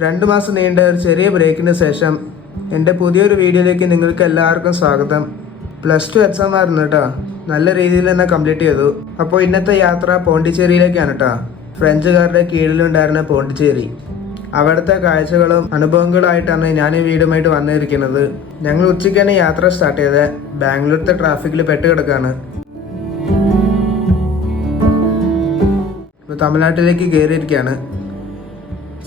2 മാസം നീണ്ട ഒരു ചെറിയ ബ്രേക്കിന് ശേഷം എൻ്റെ പുതിയൊരു വീഡിയോയിലേക്ക് നിങ്ങൾക്ക് എല്ലാവർക്കും സ്വാഗതം. +2 എക്സാം ആയിരുന്നു കേട്ടോ. നല്ല രീതിയിൽ തന്നെ കംപ്ലീറ്റ് ചെയ്തു. അപ്പോൾ ഇന്നത്തെ യാത്ര പോണ്ടിച്ചേരിയിലേക്കാണ് കേട്ടോ. ഫ്രഞ്ചുകാരുടെ കീഴിലുണ്ടായിരുന്ന പോണ്ടിച്ചേരി. അവിടുത്തെ കാഴ്ചകളും അനുഭവങ്ങളായിട്ടാണ് ഞാൻ ഈ വീഡിയോയുമായിട്ട് വന്നിരിക്കുന്നത്. ഞങ്ങൾ ഉച്ചയ്ക്കാണ് യാത്ര സ്റ്റാർട്ട് ചെയ്തത്. ബാംഗ്ലൂരത്തെ ട്രാഫിക്കിൽ പെട്ടുകിടക്കാണ്. ഇപ്പോൾ തമിഴ്നാട്ടിലേക്ക് കയറിയിരിക്കുകയാണ്.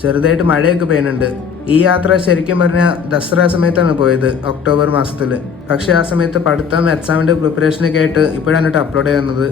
ചെറുതായിട്ട് മഴയൊക്കെ പെയ്യുന്നുണ്ട്. ഈ യാത്ര ശരിക്കും പറഞ്ഞാൽ ദസറ സമയത്താണ് പോയത്, ഒക്ടോബർ മാസത്തിൽ. പക്ഷേ ആ സമയത്ത് പഠിത്തം എക്സാമിൻ്റെ പ്രിപ്പറേഷനൊക്കെ ആയിട്ട് ഇപ്പോഴാണ് കേട്ടോ അപ്ലോഡ് ചെയ്യുന്നത്.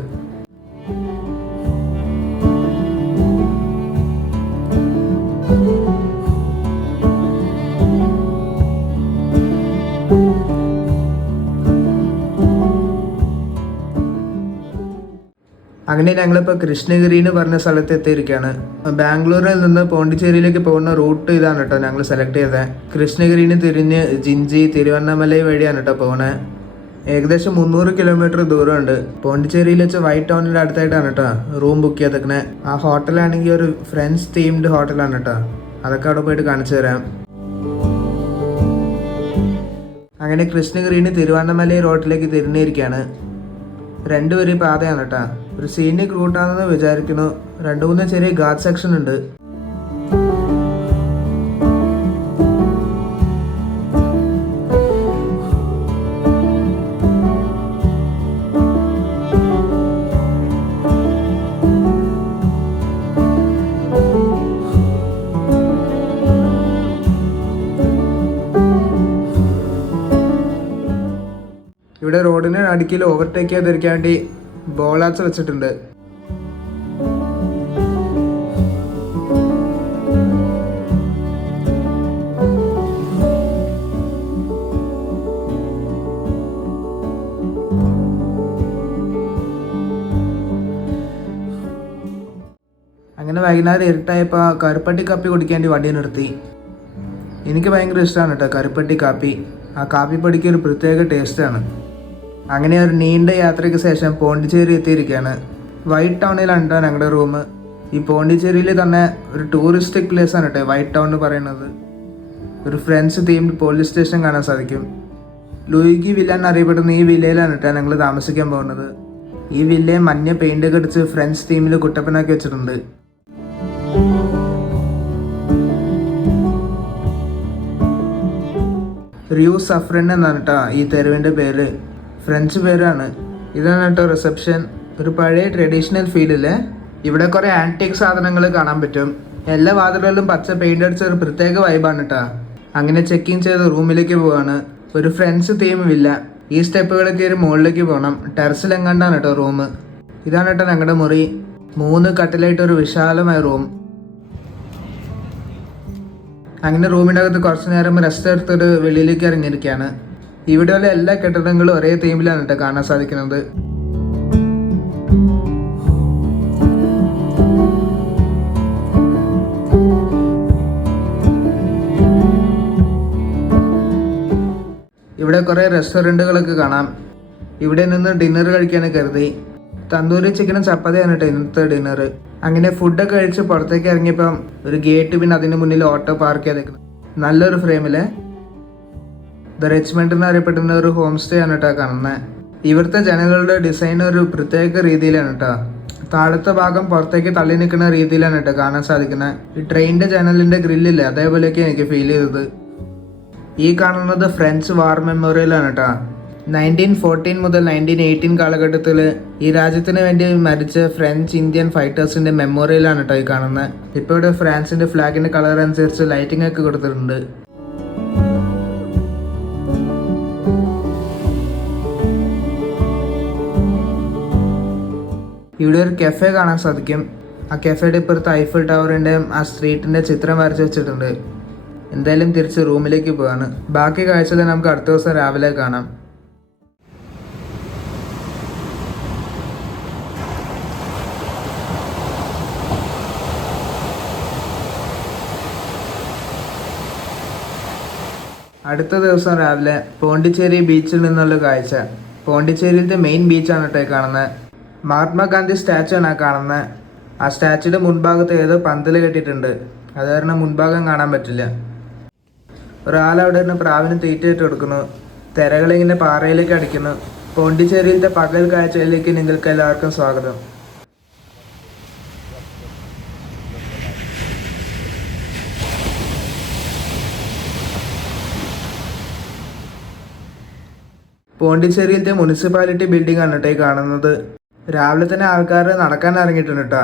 അങ്ങനെ ഞങ്ങളിപ്പോൾ കൃഷ്ണഗിരി എന്ന് പറഞ്ഞ സ്ഥലത്ത് എത്തിയിരിക്കുകയാണ്. ബാംഗ്ലൂരിൽ നിന്ന് പോണ്ടിച്ചേരിയിലേക്ക് പോകുന്ന റൂട്ട് ഇതാണ് കേട്ടോ ഞങ്ങൾ സെലക്ട് ചെയ്തത്. കൃഷ്ണഗിരിന്ന് തിരിഞ്ഞ് ജിഞ്ചി, തിരുവണ്ണാമലൈ വഴിയാണ് കേട്ടോ പോകുന്നത്. ഏകദേശം 300 കിലോമീറ്റർ ദൂരമുണ്ട്. പോണ്ടിച്ചേരിയിൽ വെച്ച് വൈറ്റ് ടൗണിൻ്റെ അടുത്തായിട്ടാണ് കേട്ടോ റൂം ബുക്ക് ചെയ്തേക്കണേ. ആ ഹോട്ടലാണെങ്കിൽ ഒരു ഫ്രഞ്ച് തീംഡ് ഹോട്ടലാണ് കേട്ടോ. അതൊക്കെ അവിടെ പോയിട്ട് കാണിച്ചു തരാം. അങ്ങനെ കൃഷ്ണഗിരിന്ന് തിരുവണ്ണാമലൈ റോഡിലേക്ക് തിരിഞ്ഞിരിക്കുകയാണ്. 2 വരി പാതയാണ് കേട്ടോ. ഒരു സീനിക് റൂട്ടാണെന്ന് വിചാരിക്കുന്നു. 2-3 ചെറിയ ഗാർഡ് സെക്ഷൻ ഉണ്ട്. ഇവിടെ റോഡിന് അടുക്കിൽ ഓവർടേക്ക് ചെയ്തിരിക്കാൻ വേണ്ടി ബോളാസ് വെച്ചിട്ടുണ്ട്. അങ്ങനെ വൈകുന്നേരം ഇരുട്ടായപ്പോൾ കരുപ്പട്ടി കാപ്പി കുടിക്കാൻ വേണ്ടി വണ്ടി നിർത്തി. എനിക്ക് ഭയങ്കര ഇഷ്ടമാണ് കേട്ടോ കരുപ്പട്ടി കാപ്പി. ആ കാപ്പിപ്പൊടിക്ക് ഒരു പ്രത്യേക ടേസ്റ്റാണ്. അങ്ങനെ ഒരു നീണ്ട യാത്രയ്ക്ക് ശേഷം പോണ്ടിച്ചേരി എത്തിയിരിക്കുകയാണ്. വൈറ്റ് ടൗണിലാണ് കേട്ടോ ഞങ്ങളുടെ റൂം. ഈ പോണ്ടിച്ചേരിയിൽ തന്നെ ഒരു ടൂറിസ്റ്റിക് പ്ലേസ് ആണ് കേട്ടോ വൈറ്റ് ടൗൺ എന്ന് പറയുന്നത്. ഒരു ഫ്രഞ്ച് തീംഡ് പോലീസ് സ്റ്റേഷൻ കാണാൻ സാധിക്കും. ലൂയിഗി വില്ല എന്നറിയപ്പെടുന്ന ഈ വില്ലയിലാണ് കേട്ടോ ഞങ്ങൾ താമസിക്കാൻ പോകുന്നത്. ഈ വില്ലയെ മഞ്ഞ പെയിൻ്റൊക്കെ അടിച്ച് ഫ്രഞ്ച് തീമിൽ കുട്ടപ്പനാക്കി വെച്ചിട്ടുണ്ട്. റിയൂ സഫ്രൻ എന്നാണ് കേട്ടോ ഈ തെരുവിൻ്റെ പേര്. ഫ്രഞ്ച് പേരാണ്. ഇതാണ് കേട്ടോ റിസപ്ഷൻ. ഒരു പഴയ ട്രഡീഷണൽ ഫീലില് ഇവിടെ കുറേ ആൻറ്റിക് സാധനങ്ങൾ കാണാൻ പറ്റും. എല്ലാ വാതിലുകളിലും പച്ച പെയിൻ്റ് അടിച്ച ഒരു പ്രത്യേക വൈബാണ് കേട്ടോ. അങ്ങനെ ചെക്ക് ഇൻ ചെയ്ത് റൂമിലേക്ക് പോവാണ്. ഒരു ഫ്രഞ്ച് തീമുമില്ല. ഈ സ്റ്റെപ്പുകൾ കയറി മുകളിലേക്ക് പോകണം. ടെറസിലെങ്ങാണ്ടാണ് കേട്ടോ റൂം. ഇതാണ് കേട്ടോ ഞങ്ങളുടെ മുറി. 3 കട്ടിലായിട്ട് ഒരു വിശാലമായ റൂം. അങ്ങനെ റൂമിൻ്റെ അകത്ത് കുറച്ച് നേരം റെസ്റ്റ് എടുത്തിട്ട് വെളിയിലേക്ക് ഇറങ്ങിയിരിക്കുകയാണ്. ഇവിടെയുള്ള എല്ലാ കെട്ടിടങ്ങളും ഒരേ തീമിലാണ് കേട്ടോ കാണാൻ സാധിക്കുന്നത്. ഇവിടെ കുറേ റെസ്റ്റോറൻറ്റുകളൊക്കെ കാണാം. ഇവിടെ നിന്ന് ഡിന്നർ കഴിക്കാനൊക്കെ കരുതി. തന്തൂരി ചിക്കനും ചപ്പാത്തിയാണ് കേട്ടോ ഇന്നത്തെ ഡിന്നർ. അങ്ങനെ ഫുഡൊക്കെ കഴിച്ച് പുറത്തേക്ക് ഇറങ്ങിയപ്പം ഒരു ഗേറ്റ്, പിന്നെ അതിന് മുന്നിൽ ഓട്ടോ പാർക്ക് ചെയ്തേക്കുന്നത്. നല്ലൊരു ഫ്രെയിമില് ദ റിച്ച്മണ്ട് എന്നറിയപ്പെടുന്ന ഒരു ഹോം സ്റ്റേ ആണ് കേട്ടോ കാണുന്നത്. ഇവിടുത്തെ ജനലുകളുടെ ഡിസൈൻ ഒരു പ്രത്യേക രീതിയിലാണ് കേട്ടോ. താഴത്തെ ഭാഗം പുറത്തേക്ക് തള്ളി നിൽക്കുന്ന രീതിയിലാണ് കേട്ടോ കാണാൻ സാധിക്കുന്നത്. ഈ ട്രെയിനിൻ്റെ ജനലിൻ്റെ ഗ്രില്ലില്ലേ, അതേപോലെയൊക്കെ എനിക്ക് ഫീൽ ചെയ്തത്. ഈ കാണുന്നത് ഫ്രഞ്ച് വാർ മെമ്മോറിയലാണ് കേട്ടോ. 1914 മുതൽ 1918 കാലഘട്ടത്തിൽ ഈ രാജ്യത്തിന് വേണ്ടി മരിച്ച ഫ്രഞ്ച് ഇന്ത്യൻ ഫൈറ്റേഴ്സിൻ്റെ മെമ്മോറിയലാണ് കേട്ടോ ഈ കാണുന്നത്. ഇപ്പോൾ ഇവിടെ ഫ്രാൻസിൻ്റെ ഫ്ലാഗിൻ്റെ കളർ അനുസരിച്ച് ലൈറ്റിംഗ് ഒക്കെ കൊടുത്തിട്ടുണ്ട്. ഇവിടെ ഒരു കഫേ കാണാൻ സാധിക്കും. ആ കഫേയുടെ ഇപ്പുറത്ത് ഐഫിൾ ടവറിൻ്റെയും ആ സ്ട്രീറ്റിൻ്റെ ചിത്രം വരച്ച് വെച്ചിട്ടുണ്ട്. എന്തായാലും തിരിച്ച് റൂമിലേക്ക് പോവാണ്. ബാക്കി കാഴ്ചകൾ നമുക്ക് അടുത്ത ദിവസം രാവിലെ കാണാം. അടുത്ത ദിവസം രാവിലെ പോണ്ടിച്ചേരി ബീച്ചിൽ നിന്നുള്ള കാഴ്ച. പോണ്ടിച്ചേരിയിലത്തെ മെയിൻ ബീച്ചാണ് കേട്ടോ കാണുന്നത്. മഹാത്മാഗാന്ധി സ്റ്റാച്ചു ആണ് കാണുന്നത്. ആ സ്റ്റാച്ചുവിൻ്റെ മുൻഭാഗത്ത് ഏതോ പന്തൽ കെട്ടിയിട്ടുണ്ട്. അത് കാരണം മുൻഭാഗം കാണാൻ പറ്റില്ല. ഒരാളവിടെ നിന്ന് പ്രാവിന് തീറ്റയിട്ട് കൊടുക്കുന്നു. തിരകളിങ്ങനെ പാറയിലേക്ക് അടിക്കുന്നു. പോണ്ടിച്ചേരിയിലത്തെ പകൽ കാഴ്ചയിലേക്ക് നിങ്ങൾക്ക് എല്ലാവർക്കും സ്വാഗതം. പോണ്ടിച്ചേരിയിലത്തെ മുനിസിപ്പാലിറ്റി ബിൽഡിംഗ് ആണ് കേട്ടോ ഈ കാണുന്നത്. രാവിലെ തന്നെ ആൾക്കാർ നടക്കാൻ ഇറങ്ങിയിട്ടുണ്ട് കേട്ടോ.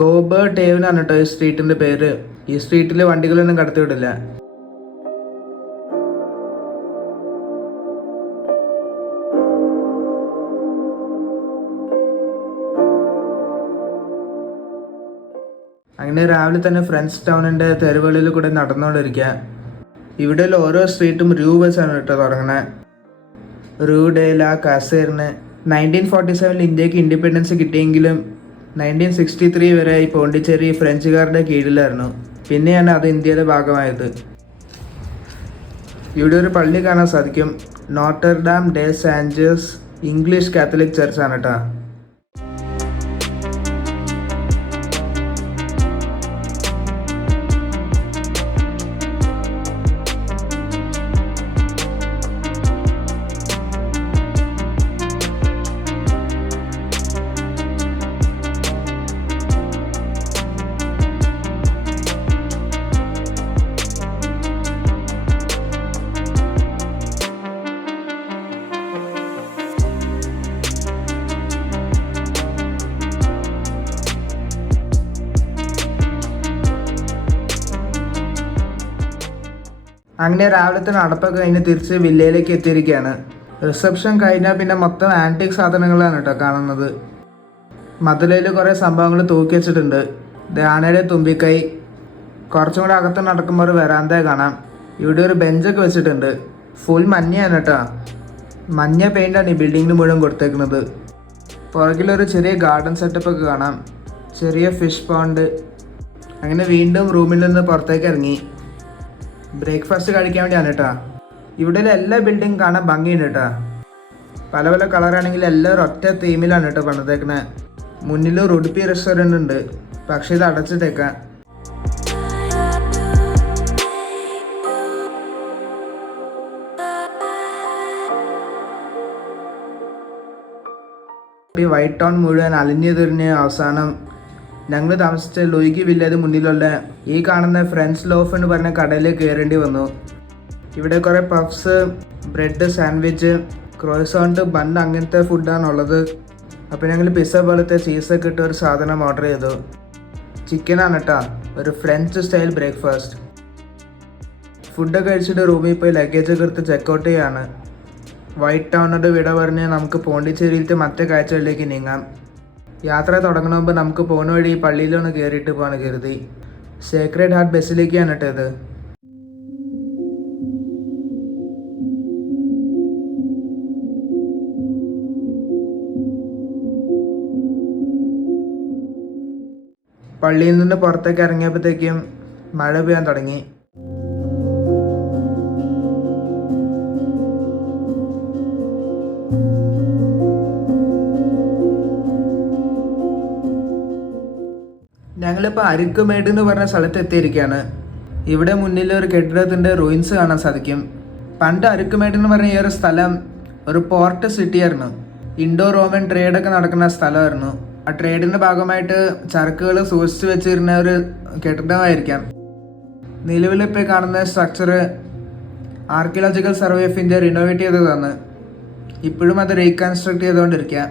ഗോബർ ടേവൻ ആണ് കേട്ടോ ഈ സ്ട്രീറ്റിന്റെ പേര്. ഈ സ്ട്രീറ്റിൽ വണ്ടികളൊന്നും കടത്തിവിടില്ല. അങ്ങനെ രാവിലെ തന്നെ ഫ്രണ്ട്സ് ടൗണിന്റെ തെരുവുകളിൽ കൂടെ നടന്നുകൊണ്ടിരിക്കുക. ഇവിടെ ഓരോ സ്ട്രീറ്റും റൂ വെച്ചാണ് കേട്ടോ തുടങ്ങണേ. റൂ ഡേ ലാ കാസേറിന് 1947 ഇന്ത്യക്ക് ഇൻഡിപെൻഡൻസ് കിട്ടിയെങ്കിലും 1963 വരെ ഈ പോണ്ടിച്ചേരി ഫ്രഞ്ചുകാരുടെ കീഴിലായിരുന്നു. പിന്നെയാണ് അത് ഇന്ത്യയുടെ ഭാഗമായത്. ഇവിടെ ഒരു പള്ളി കാണാൻ സാധിക്കും. നോട്ടർഡാം ഡേ സാഞ്ചേഴ്സ് ഇംഗ്ലീഷ് കാത്തലിക് ചർച്ച് ആണ് കേട്ടോ. അങ്ങനെ രാവിലത്തെ നടപ്പൊക്കെ കഴിഞ്ഞ് തിരിച്ച് വില്ലയിലേക്ക് എത്തിയിരിക്കുകയാണ്. റിസപ്ഷൻ കഴിഞ്ഞാൽ പിന്നെ മൊത്തം ആൻറ്റിക് സാധനങ്ങളാണ് കേട്ടോ കാണുന്നത്. മതിലയിൽ കുറേ സംഭവങ്ങൾ തൂക്കി വെച്ചിട്ടുണ്ട്. ആനയുടെ തുമ്പിക്കൈ. കുറച്ചും കൂടെ അകത്ത് നടക്കുമ്പോൾ ഒരു വരാന്ത കാണാം. ഇവിടെ ഒരു ബെഞ്ചൊക്കെ വെച്ചിട്ടുണ്ട്. ഫുൾ മഞ്ഞയാണ് കേട്ടോ. മഞ്ഞ പെയിൻ്റാണ് ഈ ബിൽഡിങ്ങിന് മുഴുവൻ കൊടുത്തേക്കുന്നത്. പുറകിലൊരു ചെറിയ ഗാർഡൻ സെറ്റപ്പൊക്കെ കാണാം. ചെറിയ ഫിഷ് പോണ്ട്. അങ്ങനെ വീണ്ടും റൂമിൽ നിന്ന് പുറത്തേക്ക് ഇറങ്ങി. ബ്രേക്ക്ഫാസ്റ്റ് കഴിക്കാൻ വേണ്ടിയാണ് കേട്ടോ. ഇവിടെ എല്ലാ ബിൽഡിംഗ് കാണാൻ ഭംഗിയുണ്ട് കേട്ടോ. പല പല കളറാണെങ്കിൽ എല്ലാവരും ഒറ്റ തീമിലാണ് കേട്ടോ പണിതേക്കണേ. മുന്നിൽ ഒരു ഉടുപ്പി റെസ്റ്റോറൻറ്റ് ഉണ്ട്, പക്ഷേ ഇത് അടച്ചിട്ടേക്കാം. ഈ വൈറ്റ് ടൗൺ മുഴുവൻ അലിഞ്ഞു തിരിഞ്ഞ് അവസാനം ഞങ്ങൾ താമസിച്ച ലൂയിഗി വില്ലയുടെ മുന്നിലുള്ള ഈ കാണുന്ന ഫ്രണ്ട്സ് ലോഫ് എന്ന് പറഞ്ഞ കടയിൽ കയറേണ്ടി വന്നു. ഇവിടെ കുറേ പഫ്സ്, ബ്രെഡ്, സാൻഡ്വിച്ച്, ക്രോയിസോണ്ട്, ബൺ അങ്ങനത്തെ ഫുഡാണുള്ളത്. അപ്പോൾ ഞങ്ങൾ പിസ്സ പോലത്തെ ചീസൊക്കെ ഇട്ട് ഒരു സാധനം ഓർഡർ ചെയ്തു. ചിക്കനാണ് കേട്ടോ. ഒരു ഫ്രഞ്ച് സ്റ്റൈൽ ബ്രേക്ക്ഫാസ്റ്റ്. ഫുഡൊക്കെ കഴിച്ചിട്ട് റൂമിൽ പോയി ലഗേജൊക്കെ എടുത്ത് ചെക്കൗട്ട് ചെയ്യാണ്. വൈറ്റ് ടൗണിനോട് വിട പറഞ്ഞ് നമുക്ക് പോണ്ടിച്ചേരിയിലത്തെ മറ്റേ കാഴ്ചകളിലേക്ക് നീങ്ങാം. യാത്ര തുടങ്ങുന്ന മുമ്പ് നമുക്ക് പോകുന്ന വഴി ഈ പള്ളിയിലൊന്ന് കയറിയിട്ട് പോകാൻ കരുതി. സേക്രഡ് ഹാർട്ട് ബസിലിക്കയാണ് കേട്ടോ ഇത്. പള്ളിയിൽ നിന്ന് പുറത്തേക്ക് ഇറങ്ങിയപ്പോഴത്തേക്കും മഴ പെയ്യാൻ തുടങ്ങി. ഞങ്ങളിപ്പോൾ അരിക്കുമേട് എന്ന് പറഞ്ഞ സ്ഥലത്ത് എത്തിയിരിക്കുകയാണ്. ഇവിടെ മുന്നിൽ ഒരു കെട്ടിടത്തിൻ്റെ റൂയിൻസ് കാണാൻ സാധിക്കും. പണ്ട് അരിക്കുമേട് എന്ന് പറഞ്ഞ ഈ ഒരു സ്ഥലം ഒരു പോർട്ട് സിറ്റിയായിരുന്നു. ഇൻഡോ റോമൻ ട്രേഡൊക്കെ നടക്കുന്ന സ്ഥലമായിരുന്നു. ആ ട്രേഡിൻ്റെ ഭാഗമായിട്ട് ചരക്കുകൾ സൂക്ഷിച്ച് വെച്ചിരുന്ന ഒരു കെട്ടിടമായിരിക്കാം. നിലവിലിപ്പോൾ കാണുന്ന structure archaeological survey of India renovate ചെയ്തതാണ്. ഇപ്പോഴും അത് റീകൺസ്ട്രക്ട് ചെയ്തുകൊണ്ടിരിക്കുക.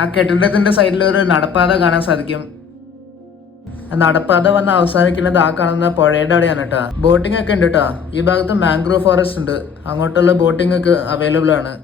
ആ കെട്ടിടത്തിൻ്റെ സൈഡിൽ ഒരു നടപ്പാത കാണാൻ സാധിക്കും. നടപ്പാത വന്ന് അവസാനിക്കുന്നത് ആ കാണുന്ന പുഴയുടെ അവിടെയാണ് കേട്ടോ. ബോട്ടിംഗ് ഒക്കെ ഉണ്ട് കേട്ടോ. ഈ ഭാഗത്ത് മാംഗ്രോവ് ഫോറസ്റ്റ് ഉണ്ട്. അങ്ങോട്ടുള്ള ബോട്ടിംഗ് ഒക്കെ അവൈലബിൾ ആണ്.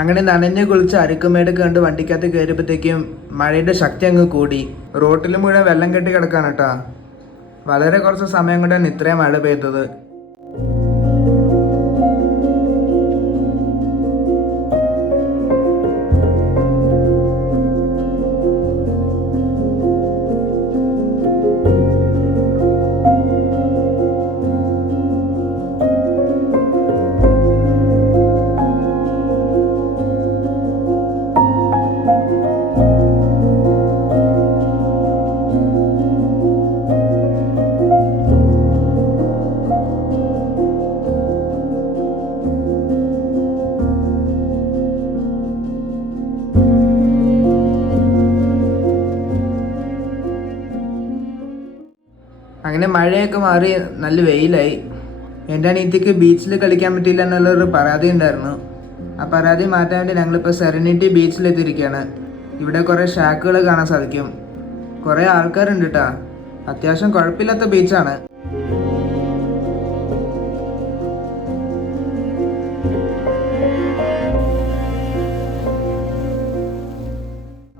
അങ്ങനെ നനഞ്ഞു കുളിച്ച് അരുക്കുമേട് കണ്ട് വണ്ടിക്കകത്ത് കയറിയപ്പോഴത്തേക്കും മഴയുടെ ശക്തി അങ്ങ് കൂടി. റോട്ടിൽ മുഴുവൻ വെള്ളം കെട്ടി കിടക്കാണ് കേട്ടോ. വളരെ കുറച്ച് സമയം കൊണ്ടാണ് ഇത്രയും മഴ പെയ്തത്. അങ്ങനെ മഴയൊക്കെ മാറി നല്ല വെയിലായി. എൻ്റെ അനിയത്തിക്ക് ബീച്ചിൽ കളിക്കാൻ പറ്റിയില്ല എന്നുള്ളൊരു പരാതി ഉണ്ടായിരുന്നു. ആ പരാതി മാറ്റാൻ വേണ്ടി ഞങ്ങളിപ്പോൾ സെറനിറ്റി ബീച്ചിലെത്തിയിരിക്കുകയാണ്. ഇവിടെ കുറേ ഷാക്കുകൾ കാണാൻ സാധിക്കും. കുറേ ആൾക്കാരുണ്ട് കേട്ടോ. അത്യാവശ്യം കുഴപ്പമില്ലാത്ത ബീച്ചാണ്.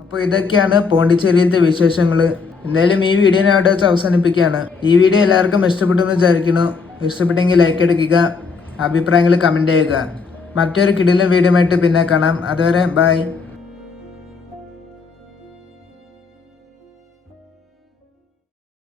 അപ്പോൾ ഇതൊക്കെയാണ് പോണ്ടിച്ചേരിയിലത്തെ വിശേഷങ്ങൾ. എന്തായാലും ഈ വീഡിയോ ഞാൻ അവിടെ വെച്ച് അവസാനിപ്പിക്കുകയാണ്. ഈ വീഡിയോ എല്ലാവർക്കും ഇഷ്ടപ്പെട്ടു എന്ന് വിചാരിക്കുന്നു. ഇഷ്ടപ്പെട്ടെങ്കിൽ ലൈക്ക് അടിക്കുക, അഭിപ്രായങ്ങൾ കമൻറ്റ് ചെയ്യുക. മറ്റൊരു കിടിലൻ വീഡിയോ ആയിട്ട് പിന്നെ കാണാം. അതുവരെ ബൈ.